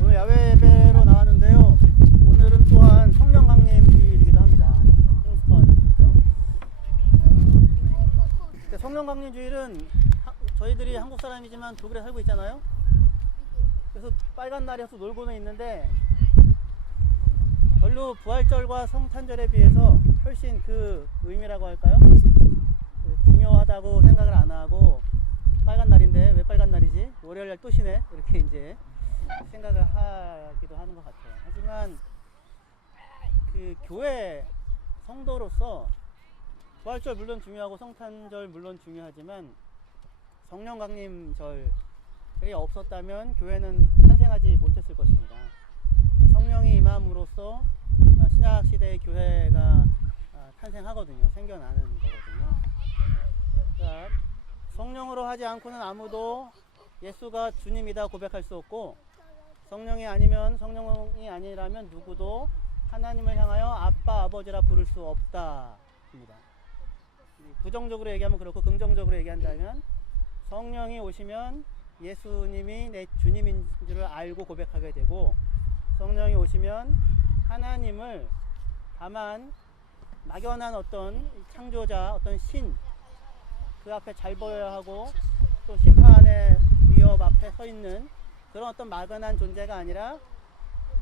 오늘 야외 예배로 나왔는데요. 오늘은 또한 성령 강림 주일이기도 합니다. 킹스턴. 성령 강림 주일은 저희들이 한국 사람이지만 독일에 살고 있잖아요. 그래서 빨간 날이어서 놀고는 있는데 별로 부활절과 성탄절에 비해서 훨씬 그 의미라고 할까요? 중요하다고 생각을 안 하고 빨간 날인데 왜 빨간 날이지? 월요일 날 또 쉬네? 이렇게 이제 생각을 하기도 하는 것 같아요. 하지만 그 교회 성도로서 부활절 물론 중요하고 성탄절 물론 중요하지만 성령 강림절이 없었다면 교회는 탄생하지 못했을 것입니다. 성령이 임함으로써 신약 시대의 교회가 탄생하거든요. 생겨나는 거거든요. 그러니까 성령으로 하지 않고는 아무도 예수가 주님이다 고백할 수 없고, 성령이 성령이 아니라면 누구도 하나님을 향하여 아빠 아버지라 부를 수 없다입니다. 부정적으로 얘기하면 그렇고 긍정적으로 얘기한다면 성령이 오시면 예수님이 내 주님인 줄을 알고 고백하게 되고, 성령이 오시면 하나님을 다만 막연한 어떤 창조자, 어떤 신, 그 앞에 잘 보여야 하고 또 심판의 위협 앞에 서 있는 그런 어떤 막연한 존재가 아니라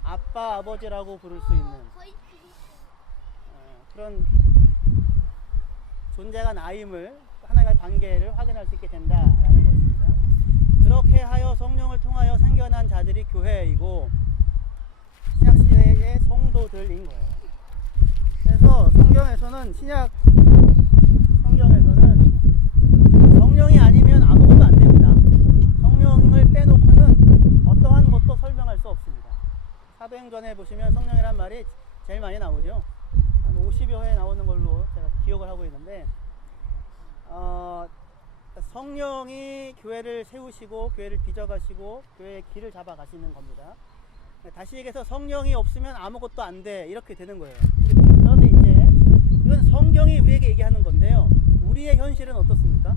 아빠 아버지라고 부를 수 있는 그런 존재가 나임을, 하나님과의 관계를 확인할 수 있게 된다라는 것입니다. 그렇게 하여 성령을 통하여 생겨난 자들이 교회이고 신약시대의 성도들인 거예요. 그래서 성경에서는 성령이 아니면 아무것도 안 됩니다. 성령을 빼놓고는 어떠한 것도 설명할 수 없습니다. 사도행전에 보시면 성령이란 말이 제일 많이 나오죠. 한 50여 회 나오는 걸로 제가 기억을 하고 있는데, 성령이 교회를 세우시고 교회를 빚어가시고 교회의 길을 잡아가시는 겁니다. 다시 얘기해서 성령이 없으면 아무것도 안 돼, 이렇게 되는 거예요. 그런데 이제 이건 성경이 우리에게 얘기하는 건데요. 우리의 현실은 어떻습니까?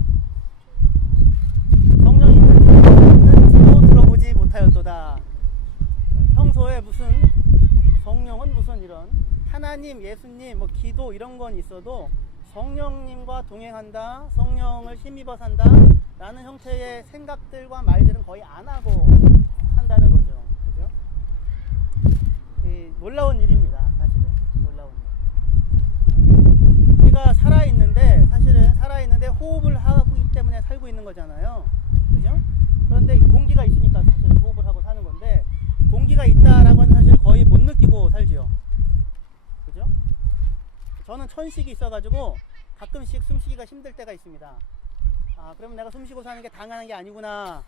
성령이 있는지도 들어보지 못하였도다. 평소에 무슨 성령은 무슨 이런 하나님, 예수님, 기도 이런 건 있어도 성령님과 동행한다, 성령을 힘입어 산다 라는 형태의 생각들과 말들은 거의 안 하고 산다는 거죠. 그죠? 놀라운 일입니다. 사실은 놀라운 일. 우리가 살아있는데 호흡을 하기 때문에 살고 있는 거잖아요. 그죠? 그런데 공기가 있으니까 사실은 호흡을 하고 사는 건데, 공기가 있다라고 하는 사실을 거의 못 느끼고 살죠. 그죠? 저는 천식이 있어가지고 가끔씩 숨쉬기가 힘들 때가 있습니다. 그러면 내가 숨쉬고 사는 게 당연한 게 아니구나.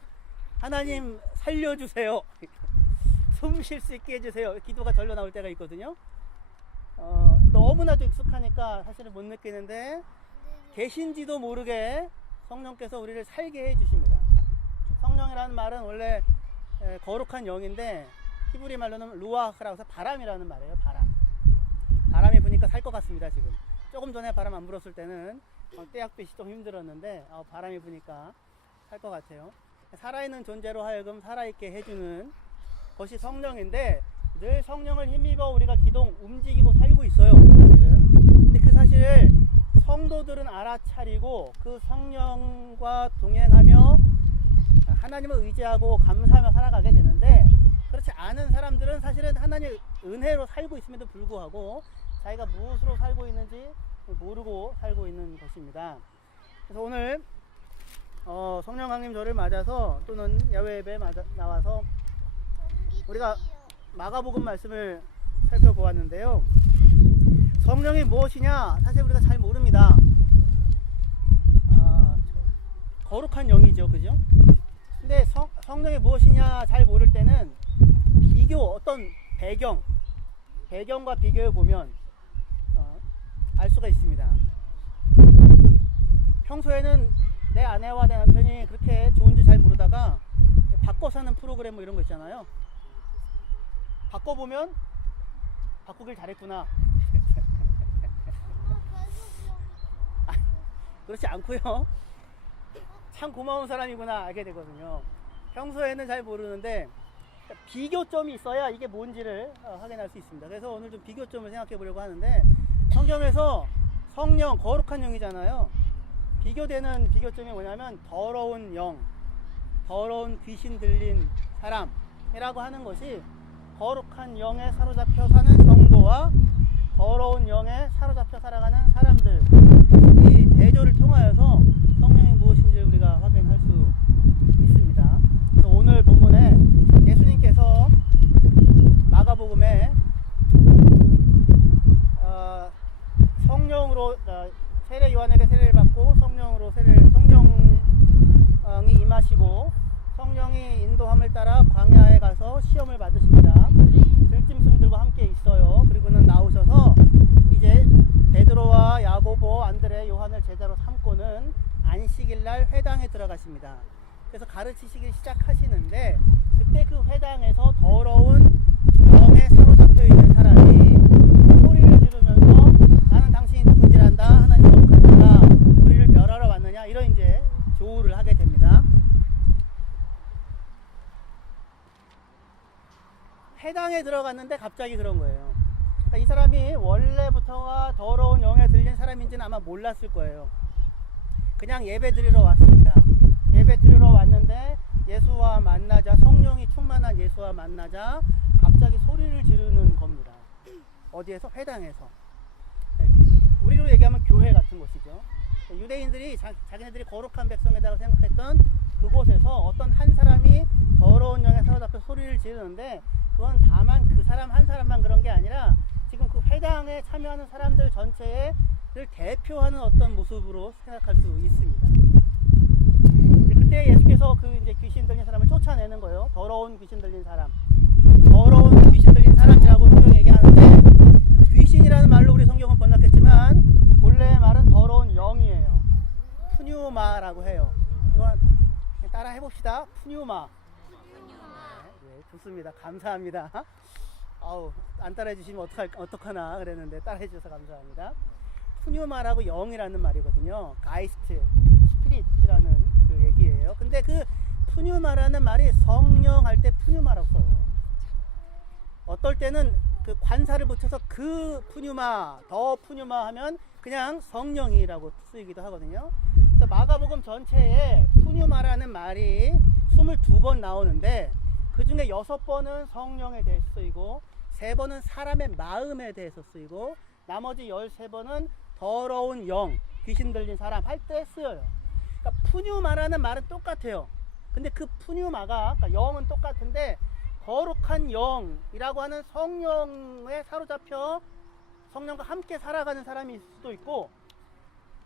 하나님 살려주세요. 숨 쉴 수 있게 해주세요. 기도가 절로 나올 때가 있거든요. 너무나도 익숙하니까 사실은 못 느끼는데, 계신지도 모르게 성령께서 우리를 살게 해주십니다. 성령이라는 말은 원래 거룩한 영인데 히브리 말로는 루아흐라고 해서 바람이라는 말이에요. 바람이 부니까 살 것 같습니다. 지금 조금 전에 바람 안 불었을 때는 떼약빛이 좀 힘들었는데 바람이 부니까 살 것 같아요. 살아있는 존재로 하여금 살아있게 해주는 것이 성령인데, 늘 성령을 힘입어 우리가 움직이고 살고 있어요. 사실은. 근데 그 사실을 성도들은 알아차리고 그 성령과 동행하며 하나님을 의지하고 감사하며 살아가게 되는데, 그렇지 않은 사람들은 사실은 하나님의 은혜로 살고 있음에도 불구하고 자기가 무엇으로 살고 있는지 모르고 살고 있는 것입니다. 그래서 오늘 성령 강림절을 맞아서, 또는 야외 예배에 나와서 우리가 마가복음 말씀을 살펴보았는데요. 성령이 무엇이냐? 사실 우리가 잘 모릅니다. 거룩한 영이죠. 그죠? 근데 성령이 무엇이냐 잘 모를 때는 어떤 배경과 비교해 보면 알 수가 있습니다. 평소에는 내 아내와 내 남편이 그렇게 좋은지 잘 모르다가 바꿔 사는 프로그램 이런 거 있잖아요. 바꿔보면 바꾸길 잘했구나. 그렇지 않고요. 참 고마운 사람이구나 알게 되거든요. 평소에는 잘 모르는데 비교점이 있어야 이게 뭔지를 확인할 수 있습니다. 그래서 오늘 좀 비교점을 생각해 보려고 하는데, 성경에서 성령, 거룩한 영이잖아요. 비교되는 비교점이 뭐냐면 더러운 영, 더러운 귀신 들린 사람이라고 하는 것이 거룩한 영에 사로잡혀 사는 성도와 더러운 영에 사로잡혀 살아가는 사람들, 이 대조를 통하여서 성령이 무엇인지 우리가 확인할 수 있습니다. 그래서 오늘 본문에 예수님께서 마가복음에 성령으로 세례 요한에게 세례를 받고 성령으로 성령이 임하시고 성령이 인도함을 따라 광야에 가서 시험을 받으십니다. 들짐승들과 함께 있어요. 그리고는 나오셔서 이제 베드로와 야고보, 안드레, 요한을 제자로 삼고는 안식일날 회당에 들어가십니다. 그래서 가르치시기 시작하시는데, 그때 그 회당에서 더러운 영에 사로잡혀 있는 사람이 소리를 지르면서 나는 당신이 누군지 안다, 하나님 거룩하다, 우리를 멸하러 왔느냐, 이런 이제 조우를 하게 됩니다. 회당에 들어갔는데 갑자기 그런 거예요. 그러니까 이 사람이 원래부터가 더러운 영에 들린 사람인지는 아마 몰랐을 거예요. 그냥 예배 드리러 왔습니다. 예배 드리러 왔는데 예수와 만나자, 성령이 충만한 예수와 만나자 갑자기 소리를 지르는 겁니다. 어디에서? 회당에서. 우리로 얘기하면 교회 같은 곳이죠. 유대인들이 자기네들이 거룩한 백성이라고 생각했던 그곳에서 어떤 한 사람이 더러운 영에 사로잡혀 소리를 지르는데, 그건 다만 그 사람 한 사람만 그런 게 아니라 지금 그 회당에 참여하는 사람들 전체를 대표하는 어떤 모습으로 생각할 수 있습니다. 그때 예수께서 그 이제 귀신 들린 사람을 쫓아내는 거예요. 더러운 귀신 들린 사람. 더러운 귀신 들린 사람이라고 성경이 얘기하는데, 귀신이라는 말로 우리 성경은 번역했지만 본래의 말은 더러운 영이에요. 푸뉴마라고 해요. 이거 따라 해봅시다. 푸뉴마. 네, 좋습니다. 감사합니다. 안 따라해 주시면 어떡하나 그랬는데 따라해 주셔서 감사합니다. 푸뉴마라고 영이라는 말이거든요. 가이스트, 스피릿이라는 그 얘기예요. 근데 그 푸뉴마라는 말이 성령 할 때 푸뉴마라고 써요. 어떨 때는 그 관사를 붙여서 그 푸뉴마, 더 푸뉴마 하면 그냥 성령이라고 쓰이기도 하거든요. 그래서 마가복음 전체에 푸뉴마라는 말이 22번 나오는데, 그 중에 6번은 성령에 대해서 쓰이고 3번은 사람의 마음에 대해서 쓰이고 나머지 13번은 더러운 영, 귀신 들린 사람 할 때 쓰여요. 그러니까 푸뉴마라는 말은 똑같아요. 근데 그 푸뉴마가, 그러니까 영은 똑같은데 거룩한 영이라고 하는 성령에 사로잡혀 성령과 함께 살아가는 사람이 있을 수도 있고,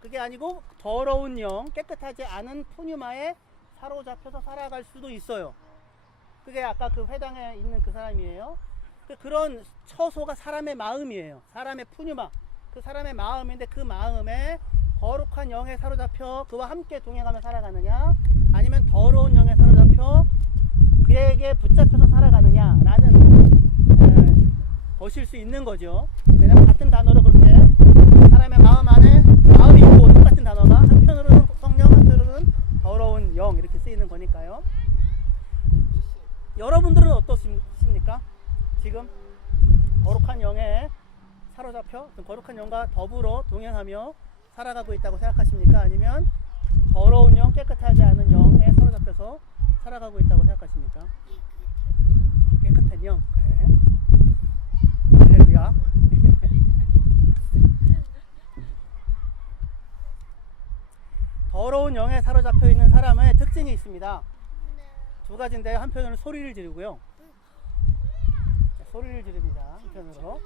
그게 아니고 더러운 영, 깨끗하지 않은 푸뉴마에 사로잡혀서 살아갈 수도 있어요. 그게 아까 그 회당에 있는 그 사람이에요. 그런 처소가 사람의 마음이에요. 사람의 푸뉴마, 그 사람의 마음인데, 그 마음에 거룩한 영에 사로잡혀 그와 함께 동행하며 살아가느냐, 아니면 더러운 영에 사로잡혀 그에게 붙잡혀서 살아가느냐라는 것일 수 있는 거죠. 왜냐면 같은 단어로 그렇게 사람의 마음 안에 마음이 있고 똑같은 단어가 한편으로는 성령, 한편으로는 더러운 영 이렇게 쓰이는 거니까요. 여러분들은 어떻습니까? 지금 거룩한 영에 사로잡혀 거룩한 영과 더불어 동행하며 살아가고 있다고 생각하십니까? 아니면 더러운 영, 깨끗하지 않은 영에 사로잡혀서 살아가고 있다고 생각하십니까? 깨끗한 영, 그래. 할렐루야. 더러운 영에 사로잡혀 있는 사람의 특징이 있습니다. 2가지인데, 한편으로는 소리를 지르고요. 소리를 지릅니다. 한편으로.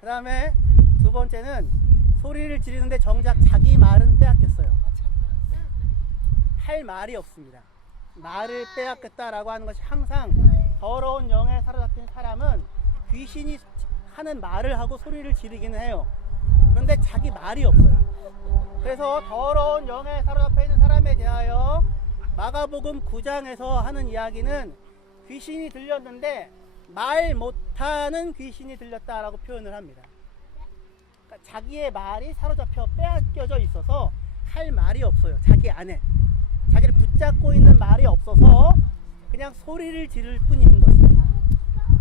그 다음에 2번째는 소리를 지르는데 정작 자기 말은 빼앗겼어요. 할 말이 없습니다. 말을 빼앗겼다라고 하는 것이 항상 더러운 영에 사로잡힌 사람은 귀신이 하는 말을 하고 소리를 지르기는 해요. 그런데 자기 말이 없어요. 그래서 더러운 영에 사로잡혀 있는 사람에 대하여 마가복음 9장에서 하는 이야기는 귀신이 들렸는데 말 못하는 귀신이 들렸다라고 표현을 합니다. 그러니까 자기의 말이 사로잡혀 빼앗겨져 있어서 할 말이 없어요. 자기 안에 자기를 붙잡고 있는 말이 없어서 그냥 소리를 지를 뿐인 것입니다.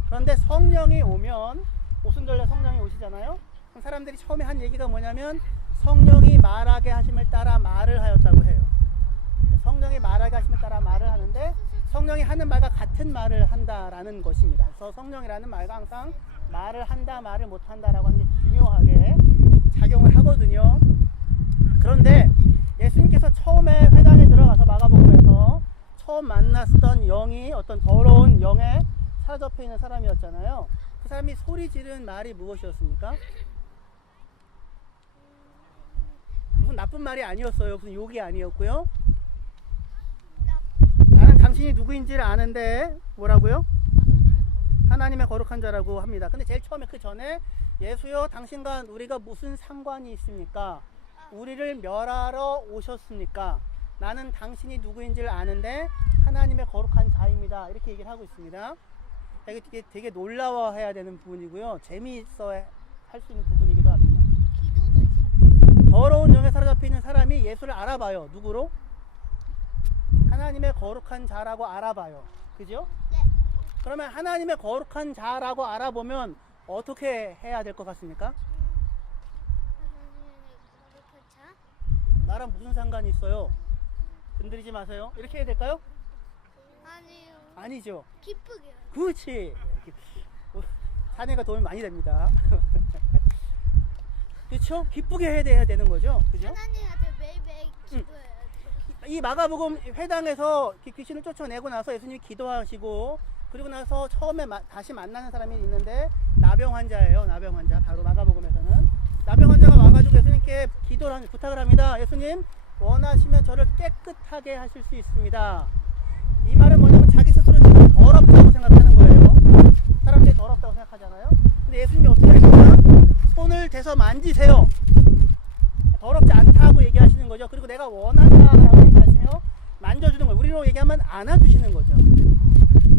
그런데 성령이 오면 오순절날 성령이 오시잖아요. 그럼 사람들이 처음에 한 얘기가 뭐냐면 성령이 말하게 하심을 따라 말을 하였다고 해요. 성령이 말하게 하심을 따라 말을 하는데 성령이 하는 말과 같은 말을 한다라는 것입니다. 그래서 성령이라는 말과 항상 말을 한다 말을 못한다라고 하는 게 중요하게 작용을 하거든요. 그런데 예수님께서 처음에 회당에 들어가서 마가복음에서 처음 만났던 영이 어떤 더러운 영에 사로잡혀 있는 사람이었잖아요. 그 사람이 소리 지른 말이 무엇이었습니까? 무슨 나쁜 말이 아니었어요. 무슨 욕이 아니었고요. 나는 당신이 누구인지를 아는데 뭐라고요? 하나님의 거룩한 자라고 합니다. 근데 제일 처음에 그 전에 예수여 당신과 우리가 무슨 상관이 있습니까? 우리를 멸하러 오셨습니까? 나는 당신이 누구인지를 아는데 하나님의 거룩한 자입니다. 이렇게 얘기를 하고 있습니다. 이게 되게 놀라워해야 되는 부분이고요. 재미있어 할 수 있는 부분이기도 합니다. 더러운 영에 사로잡혀 있는 사람이 예수를 알아봐요. 누구로? 하나님의 거룩한 자라고 알아봐요. 그죠? 네. 그러면 하나님의 거룩한 자라고 알아보면 어떻게 해야 될 것 같습니까? 나랑 무슨 상관이 있어요? 건드리지 마세요. 이렇게 해야 될까요? 아니요. 아니죠. 기쁘게요. 그렇지. 사내가 도움이 많이 됩니다. 그렇죠? 기쁘게 해야 되는 거죠. 그죠? 하나님한테 매일매일 기도해야 돼요. 이 마가복음 회당에서 귀신을 쫓아내고 나서 예수님이 기도하시고 그리고 나서 처음에 다시 만나는 사람이 있는데 나병 환자예요. 나병 환자. 바로 마가복음에서는 나병 환자가 와가지고 예수님께 부탁을 합니다. 예수님 원하시면 저를 깨끗하게 하실 수 있습니다. 이 말은 뭐냐면 자기 스스로 지금 더럽다고 생각하는 거예요. 사람들이 더럽다고 생각하잖아요. 근데 예수님이 어떻게 하십니까? 손을 대서 만지세요. 더럽지 않다고 얘기하시는 거죠. 그리고 내가 원한다라고 얘기하시며 만져주는 거예요. 우리로 얘기하면 안아주시는 거죠.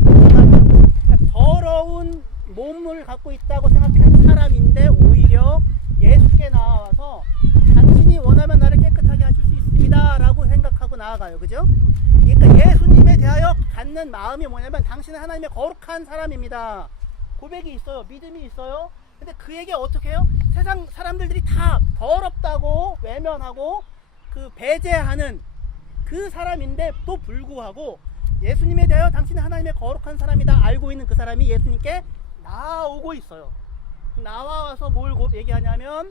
그러니까 더러운 몸을 갖고 있다고 생각한 사람인데 오히려 예수께 나와서 당신이 원하면 나를 깨끗하게 하실 수 있습니다 라고 생각하고 나아가요. 그죠? 그러니까 예수님에 대하여 갖는 마음이 뭐냐면 당신은 하나님의 거룩한 사람입니다. 고백이 있어요. 믿음이 있어요. 근데 그에게 어떻게 해요? 세상 사람들이 다 더럽다고 외면하고 배제하는 그 사람인데 또 불구하고 예수님에 대하여 당신은 하나님의 거룩한 사람이다 알고 있는 그 사람이 예수님께 나오고 있어요. 나와서 뭘 얘기하냐면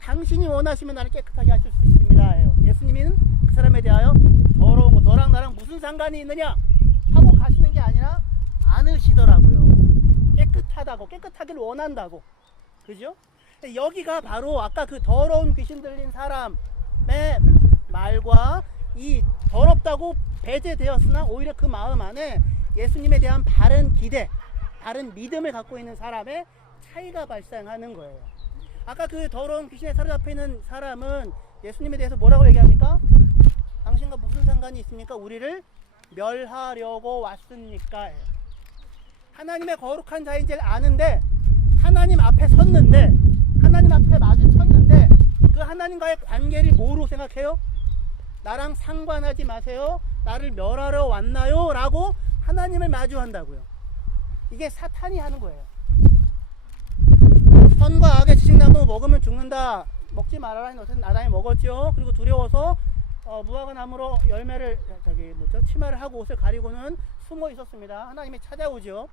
당신이 원하시면 나를 깨끗하게 하실 수 있습니다 해요. 예수님은 그 사람에 대하여 더러운 거 너랑 나랑 무슨 상관이 있느냐 하고 가시는 게 아니라 않으시더라고요. 깨끗하다고 깨끗하기를 원한다고. 그죠? 여기가 바로 아까 그 더러운 귀신 들린 사람의 말과 이 더럽다고 배제되었으나 오히려 그 마음 안에 예수님에 대한 바른 기대, 바른 믿음을 갖고 있는 사람의 차이가 발생하는 거예요. 아까 그 더러운 귀신에 사로잡혀 있는 사람은 예수님에 대해서 뭐라고 얘기합니까? 당신과 무슨 상관이 있습니까? 우리를 멸하려고 왔습니까? 하나님의 거룩한 자인 줄 아는데 하나님 앞에 섰는데 하나님 앞에 마주쳤는데 그 하나님과의 관계를 뭐로 생각해요? 나랑 상관하지 마세요. 나를 멸하러 왔나요? 라고 하나님을 마주한다고요. 이게 사탄이 하는 거예요. 선과 악의 지식나무 먹으면 죽는다. 먹지 말아라 했는데 아담이 먹었죠. 그리고 두려워서 무화과 나무로 열매를 치마를 하고 옷을 가리고는 숨어 있었습니다. 하나님이 찾아오죠.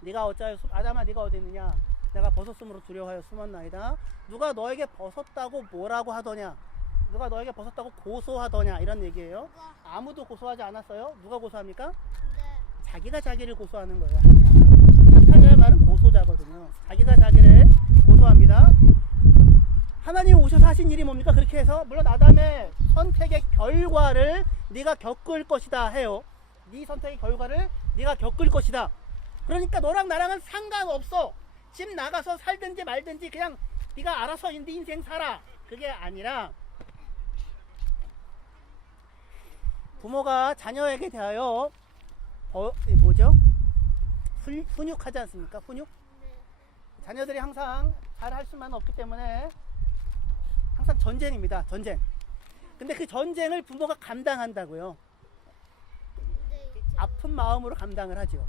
네가 어찌하여 아담아 네가 어디 있느냐? 내가 벗었으므로 두려워하여 숨었나이다. 누가 너에게 벗었다고 뭐라고 하더냐? 누가 너에게 벗었다고 고소하더냐? 이런 얘기예요. 아무도 고소하지 않았어요. 누가 고소합니까? 네. 자기가 자기를 고소하는 거예요. 사탄이라는 말은 고소자거든요. 자기가 자기를 고소합니다. 하나님 오셔서 하신 일이 뭡니까? 그렇게 해서 물론 아담의 선택의 결과를 네가 겪을 것이다 해요. 네 선택의 결과를 네가 겪을 것이다. 그러니까 너랑 나랑은 상관없어. 집 나가서 살든지 말든지 그냥 네가 알아서 네 인생 살아. 그게 아니라 부모가 자녀에게 대하여 훈육하지 않습니까? 훈육? 자녀들이 항상 잘할 수만 없기 때문에 항상 전쟁입니다. 전쟁. 근데 그 전쟁을 부모가 감당한다고요. 아픈 마음으로 감당을 하죠.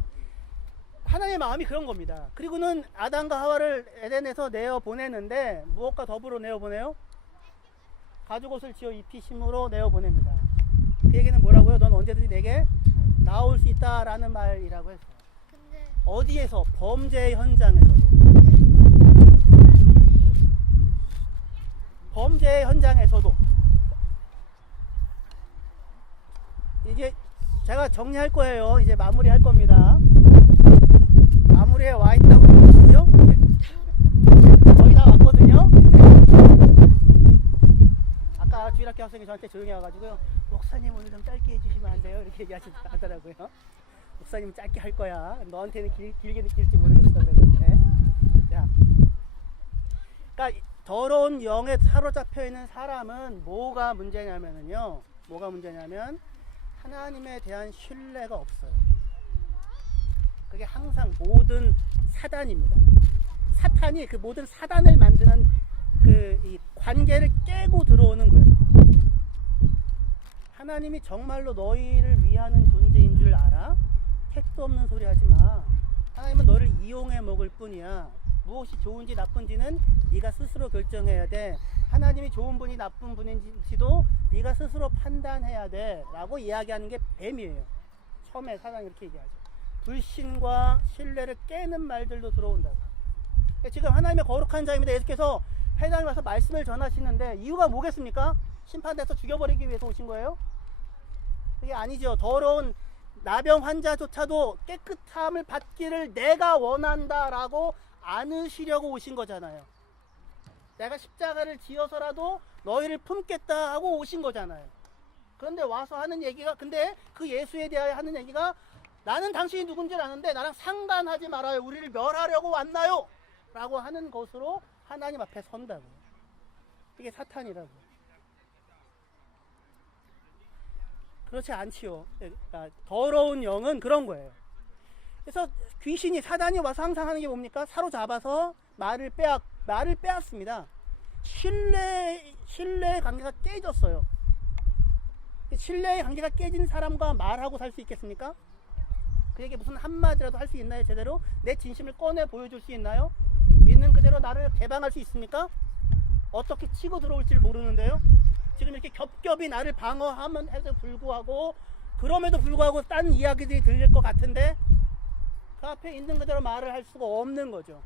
하나님의 마음이 그런 겁니다. 그리고는 아담과 하와를 에덴에서 내어 보내는데 무엇과 더불어 내어 보내요? 가죽옷을 지어 입히심으로 내어 보냅니다. 그 얘기는 뭐라고요? 넌 언제든지 내게 나올 수 있다라는 말이라고 했어요. 근데 어디에서? 범죄의 현장에서도. 범죄의 현장에서도. 이제 제가 정리할 거예요. 이제 마무리할 겁니다. 마무리에 와 있다고 보시죠? 거의 다 왔거든요. 아까 주일학교 학생이 저한테 조용히 와가지고요. 목사님 오늘 좀 짧게 해주시면 안 돼요? 이렇게 얘기하시더라고요. 목사님 짧게 할 거야. 너한테는 길게 느낄지 모르겠어. 그러는데. 자, 그러니까 더러운 영에 사로잡혀 있는 사람은 뭐가 문제냐면요. 뭐가 문제냐면 하나님에 대한 신뢰가 없어요. 그게 항상 모든 사단입니다. 사탄이 그 모든 사단을 만드는 이 관계를 깨고 들어오는 거예요. 하나님이 정말로 너희를 위하는 존재인 줄 알아? 택도 없는 소리 하지 마. 하나님은 너를 이용해 먹을 뿐이야. 무엇이 좋은지 나쁜지는 네가 스스로 결정해야 돼. 하나님이 좋은 분이 나쁜 분인지도 네가 스스로 판단해야 돼 라고 이야기하는 게 뱀이에요. 처음에 사단이 이렇게 얘기하죠. 불신과 신뢰를 깨는 말들도 들어온다고. 지금 하나님의 거룩한 자입니다. 예수께서 회당에 와서 말씀을 전하시는데 이유가 뭐겠습니까? 심판돼서 죽여버리기 위해서 오신 거예요? 그게 아니죠. 더러운 나병 환자조차도 깨끗함을 받기를 내가 원한다라고 안으시려고 오신 거잖아요. 내가 십자가를 지어서라도 너희를 품겠다 하고 오신 거잖아요. 그런데 와서 하는 얘기가, 근데 그 예수에 대하여 하는 얘기가 나는 당신이 누군지 아는데 나랑 상관하지 말아요. 우리를 멸하려고 왔나요? 라고 하는 것으로 하나님 앞에 선다고. 이게 사탄이라고. 그렇지 않지요. 그러니까 더러운 영은 그런 거예요. 그래서 귀신이, 사단이 와서 항상 하는 게 뭡니까? 사로잡아서 말을 빼앗습니다. 신뢰의 관계가 깨졌어요. 신뢰의 관계가 깨진 사람과 말하고 살 수 있겠습니까? 그에게 무슨 한마디라도 할 수 있나요? 제대로? 내 진심을 꺼내 보여줄 수 있나요? 있는 그대로 나를 개방할 수 있습니까? 어떻게 치고 들어올지 모르는데요. 지금 이렇게 겹겹이 나를 방어하면 해도 불구하고, 그럼에도 불구하고 딴 이야기들이 들릴 것 같은데 그 앞에 있는 그대로 말을 할 수가 없는 거죠.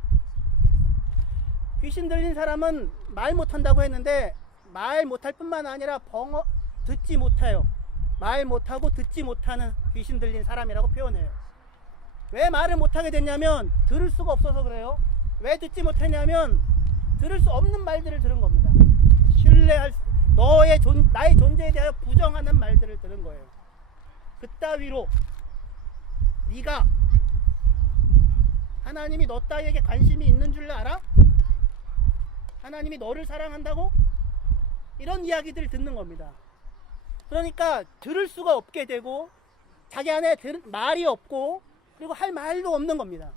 귀신 들린 사람은 말 못한다고 했는데 말 못할 뿐만 아니라 듣지 못해요. 말 못하고 듣지 못하는 귀신 들린 사람이라고 표현해요. 왜 말을 못하게 됐냐면 들을 수가 없어서 그래요. 왜 듣지 못했냐면 들을 수 없는 말들을 들은 겁니다. 나의 존재에 대하여 부정하는 말들을 들은 거예요. 그따위로 네가 하나님이 너 따위에게 관심이 있는 줄 알아? 하나님이 너를 사랑한다고? 이런 이야기들을 듣는 겁니다. 그러니까 들을 수가 없게 되고 자기 안에 말이 없고 그리고 할 말도 없는 겁니다.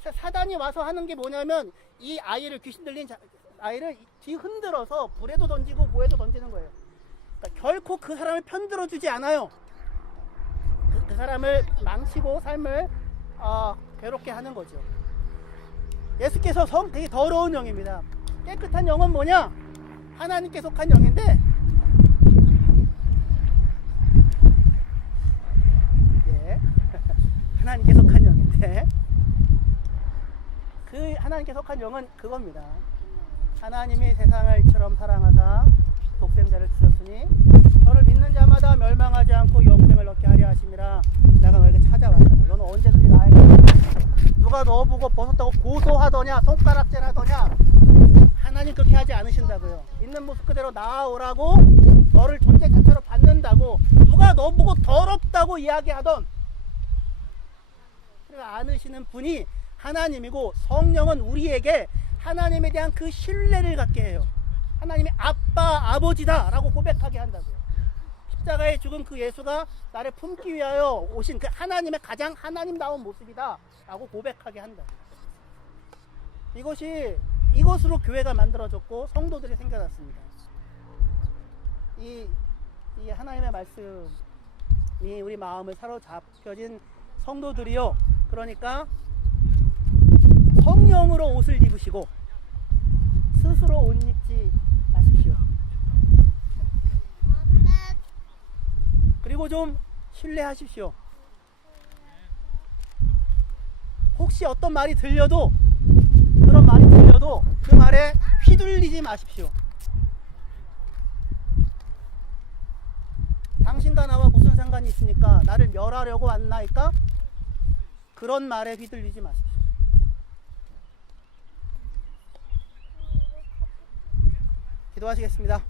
사단이 와서 하는 게 뭐냐면 이 아이를, 귀신 들린 아이를 뒤흔들어서 불에도 던지고 뭐에도 던지는 거예요. 그러니까 결코 그 사람을 편들어 주지 않아요. 그 사람을 망치고 삶을 괴롭게 하는 거죠. 예수께서 되게 더러운 영입니다. 깨끗한 영은 뭐냐? 하나님께 속한 영인데, 하나님께 속한 영인데, 그 하나님께 속한 영은 그겁니다. 하나님이 세상을 이처럼 사랑하사 독생자를 주셨으니 저를 믿는 자마다 멸망하지 않고 영생을 얻게 하려 하심이라. 내가 너에게 찾아왔다고. 너는 언제든지 나에게, 누가 너 보고 벗었다고 고소하더냐, 손가락질 하더냐, 하나님 그렇게 하지 않으신다고요. 있는 모습 그대로 나아오라고, 너를 존재 자체로 받는다고. 누가 너 보고 더럽다고 이야기하던, 그러니까 안으시는 분이 하나님이고, 성령은 우리에게 하나님에 대한 그 신뢰를 갖게 해요. 하나님의 아빠, 아버지다 라고 고백하게 한다고요. 십자가에 죽은 그 예수가 나를 품기 위하여 오신 그 하나님의 가장 하나님다운 모습이다 라고 고백하게 한다고요. 이것으로 교회가 만들어졌고 성도들이 생겨났습니다. 이 하나님의 말씀이 우리 마음을 사로잡혀진 성도들이요, 그러니까 성령으로 옷을 입으시고 스스로 옷 입지 마십시오. 아멘. 그리고 좀 신뢰하십시오. 혹시 어떤 말이 들려도, 그런 말이 들려도 그 말에 휘둘리지 마십시오. 당신과 나와 무슨 상관이 있습니까? 나를 멸하려고 왔나이까? 그런 말에 휘둘리지 마십시오. 기도하시겠습니다.